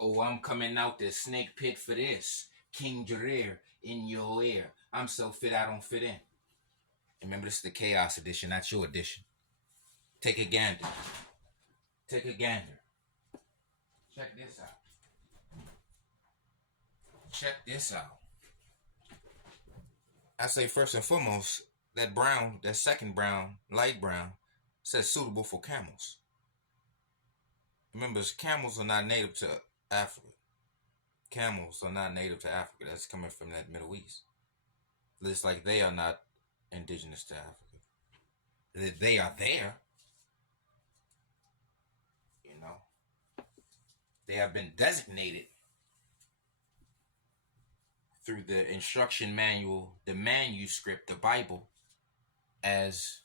Oh, I'm coming out the snake pit for this. King Jareer in your ear. I'm so fit I don't fit in. Remember, this is the Chaos edition, not your edition. Take a gander. Take a gander. Check this out. Check this out. I say first and foremost, that brown, that second brown, light brown, says suitable for camels. Remember, camels are not native to Africa. Camels are not native to Africa. That's coming from that Middle East. Just like they are not indigenous to Africa. They are there. You know, they have been designated through the instruction manual, the manuscript, the Bible, as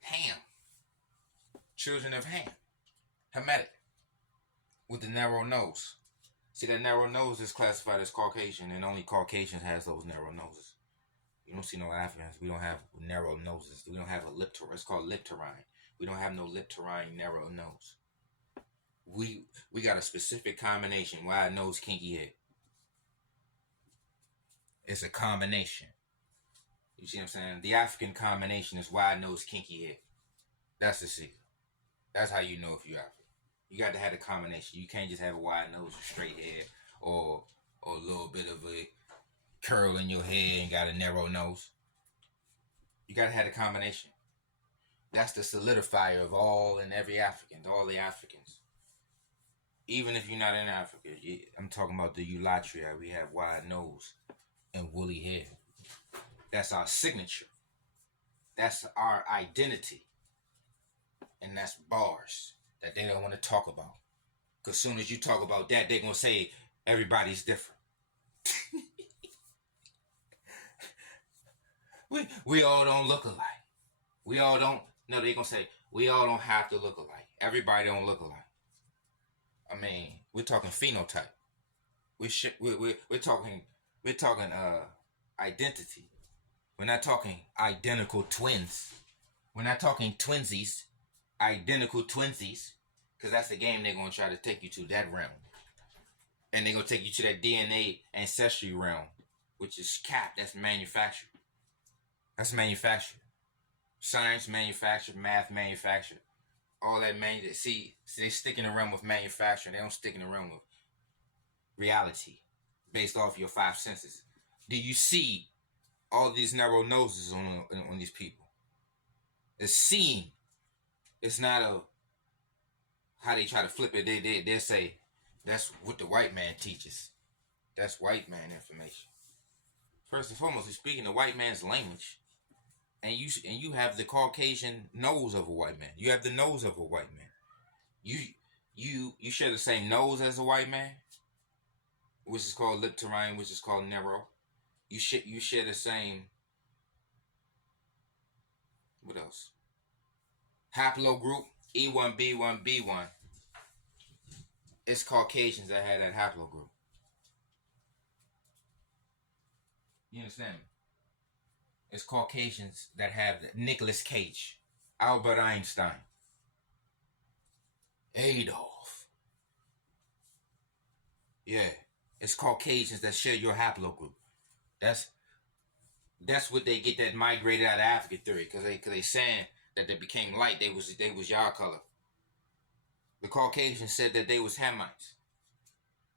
Ham, children of Ham, Hamite, with the narrow nose. See, that narrow nose is classified as Caucasian, and only Caucasians has those narrow noses. You don't see no Africans. We don't have narrow noses. We don't have a lip. It's called lip terine. We don't have no lip terine narrow nose. We got a specific combination. Wide nose, kinky head. It's a combination. You see what I'm saying? The African combination is wide nose, kinky head. That's the secret. That's how you know if you're African. You got to have a combination. You can't just have a wide nose, a straight head, or a little bit of a curl in your head and got a narrow nose. You got to have a combination. That's the solidifier of all and every African, all the Africans. Even if you're not in Africa, I'm talking about the Eulatria. We have wide nose and woolly hair. That's our signature. That's our identity. And that's bars that they don't want to talk about. Because as soon as you talk about that, they're going to say everybody's different. we all don't look alike. We all don't. No, they're going to say we all don't have to look alike. Everybody don't look alike. I mean, we're talking phenotype. We're talking identity. We're not talking identical twins. We're not talking twinsies, identical twinsies, because that's the game they're going to try to take you to, that realm. And they're going to take you to that DNA ancestry realm, which is cap. That's manufactured. That's manufactured. Science manufactured, math manufactured. All that see, they stick in the realm of manufacturing. They don't stick in the realm of reality based off your five senses. Do you see all these narrow noses on these people? It's seeing. It's not a how they try to flip it. They say that's what the white man teaches. That's white man information. First and foremost, you're speaking the white man's language, and you have the Caucasian nose of a white man. You have the nose of a white man. You share the same nose as a white man, which is called lip terine, which is called narrow. You share the same. What else? Haplogroup E1B1B1. It's Caucasians that had that haplogroup. You understand me? It's Caucasians that have Nicolas Cage, Albert Einstein, Adolf. Yeah, it's Caucasians that share your haplogroup. That's what they get that migrated out of Africa theory, because they saying that they became light. They was y'all color. The Caucasians said that they was Hamites.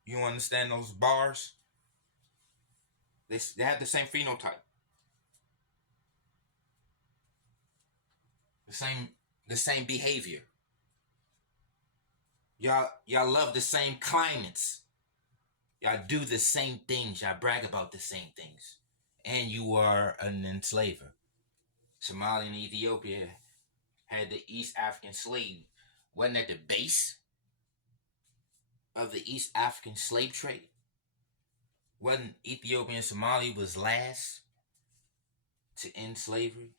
You understand those bars? They have the same phenotype. The same behavior. Y'all love the same climates. Y'all do the same things. Y'all brag about the same things. And you are an enslaver. Somalia and Ethiopia had the East African slave. Wasn't at the base of the East African slave trade? Wasn't Ethiopia and Somalia was last to end slavery?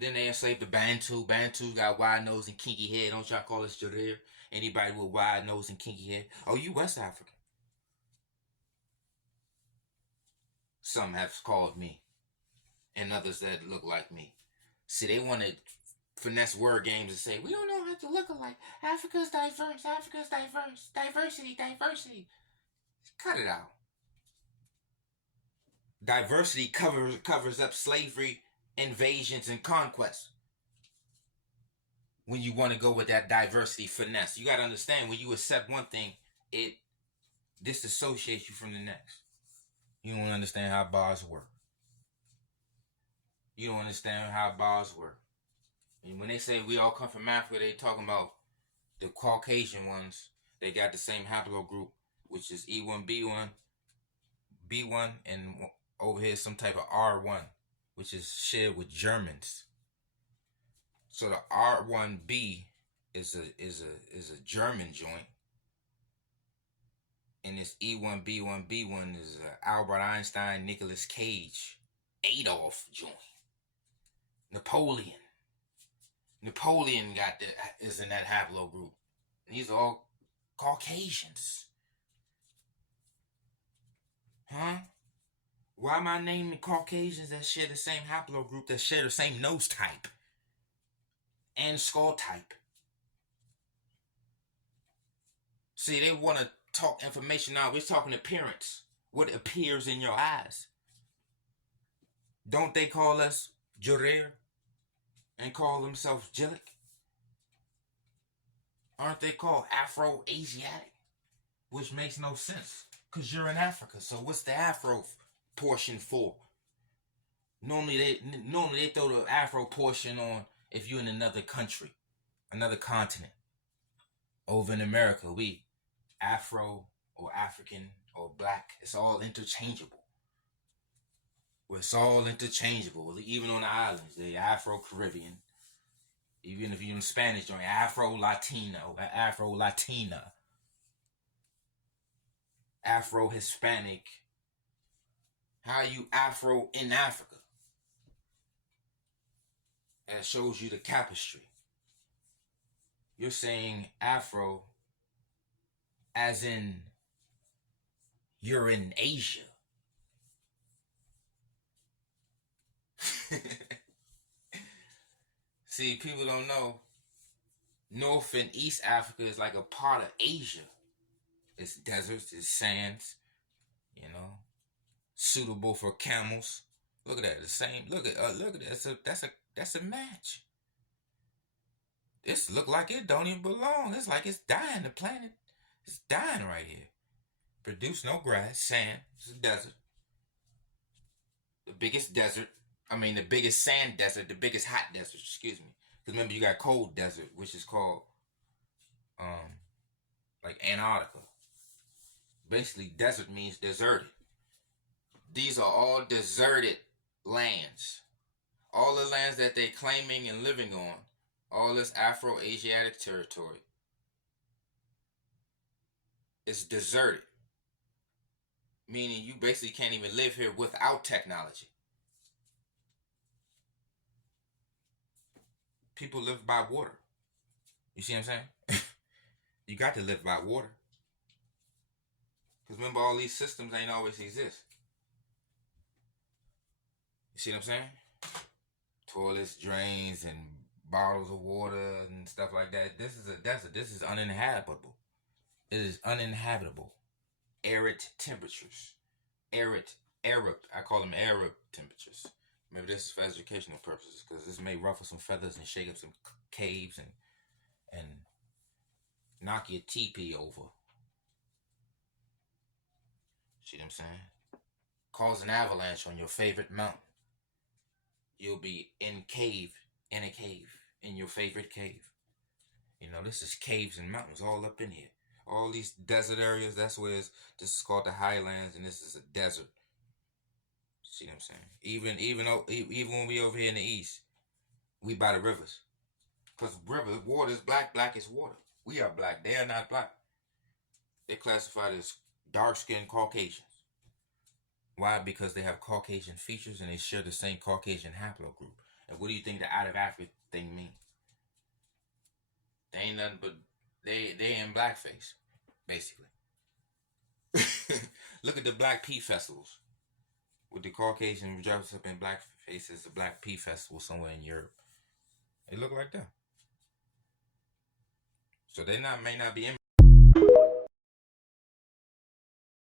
Then they enslaved the Bantu. Bantu got wide nose and kinky head. Don't y'all call us Jadir? Anybody with wide nose and kinky head? Oh, you West African. Some have called me, and others that look like me. See, they want to finesse word games and say, we don't know how to look alike. Africa's diverse. Africa's diverse. Diversity, diversity. Cut it out. Diversity covers up slavery, invasions, and conquests. When you want to go with that diversity finesse, you got to understand, when you accept one thing, it disassociates you from the next. You don't understand how bars work. You don't understand how bars work. And when they say we all come from Africa, they talking about the Caucasian ones. They got the same haplogroup, which is E1, B1, and over here some type of R1, which is shared with Germans. So the R1B is a German joint, and this E1, B1 is a Albert Einstein, Nicolas Cage, Adolf joint. Napoleon is in that haplogroup. And these are all Caucasians. Huh? Why am I naming Caucasians that share the same haplogroup, that share the same nose type and skull type? See, they want to talk information now. We're talking appearance. What appears in your eyes. Don't they call us Jurer and call themselves Jillik? Aren't they called Afro-asiatic? Which makes no sense, because you're in Africa. So what's the Afro portion for? Normally they throw the Afro portion on if you're in another country, another continent. Over in America, we Afro or African or black, it's all interchangeable. It's all interchangeable. Even on the islands, they Afro-Caribbean. Even if you're in Spanish, you're Afro-Latino, Afro-Latina, Afro-Hispanic. How are you Afro in Africa? That shows you the tapestry. You're saying Afro as in you're in Asia. See, people don't know North and East Africa is like a part of Asia. It's deserts, it's sands, suitable for camels. Look at that, the same. Look at that. That's a match. This look like it don't even belong. It's like it's dying. The planet is dying right here. Produce no grass, sand. It's a desert. The biggest sand desert, the biggest hot desert, excuse me. Because remember, you got cold desert, which is called, like Antarctica. Basically, desert means deserted. These are all deserted lands. All the lands that they're claiming and living on, all this Afro-Asiatic territory, is deserted. Meaning you basically can't even live here without technology. People live by water. You see what I'm saying? You got to live by water. Because remember, all these systems ain't always exist. You see what I'm saying? Toilets, drains, and bottles of water and stuff like that. This is a desert. This is uninhabitable. It is uninhabitable. Arid temperatures. I call them Arab temperatures. Maybe this is for educational purposes, because this may ruffle some feathers and shake up some caves and knock your teepee over. See what I'm saying? Cause an avalanche on your favorite mountain. You'll be in a cave, in your favorite cave. This is caves and mountains all up in here. All these desert areas, this is called the highlands, and this is a desert. See what I'm saying? Even when we over here in the east, we by the rivers. Because water is black, black is water. We are black, they are not black. They're classified as dark-skinned Caucasians. Why? Because they have Caucasian features and they share the same Caucasian haplogroup. And what do you think the out of Africa thing means? They ain't nothing but they in blackface, basically. Look at the Black Pea festivals. With the Caucasian dressed up in black faces, the Black Pea Festival somewhere in Europe. They look like that. So they may not be in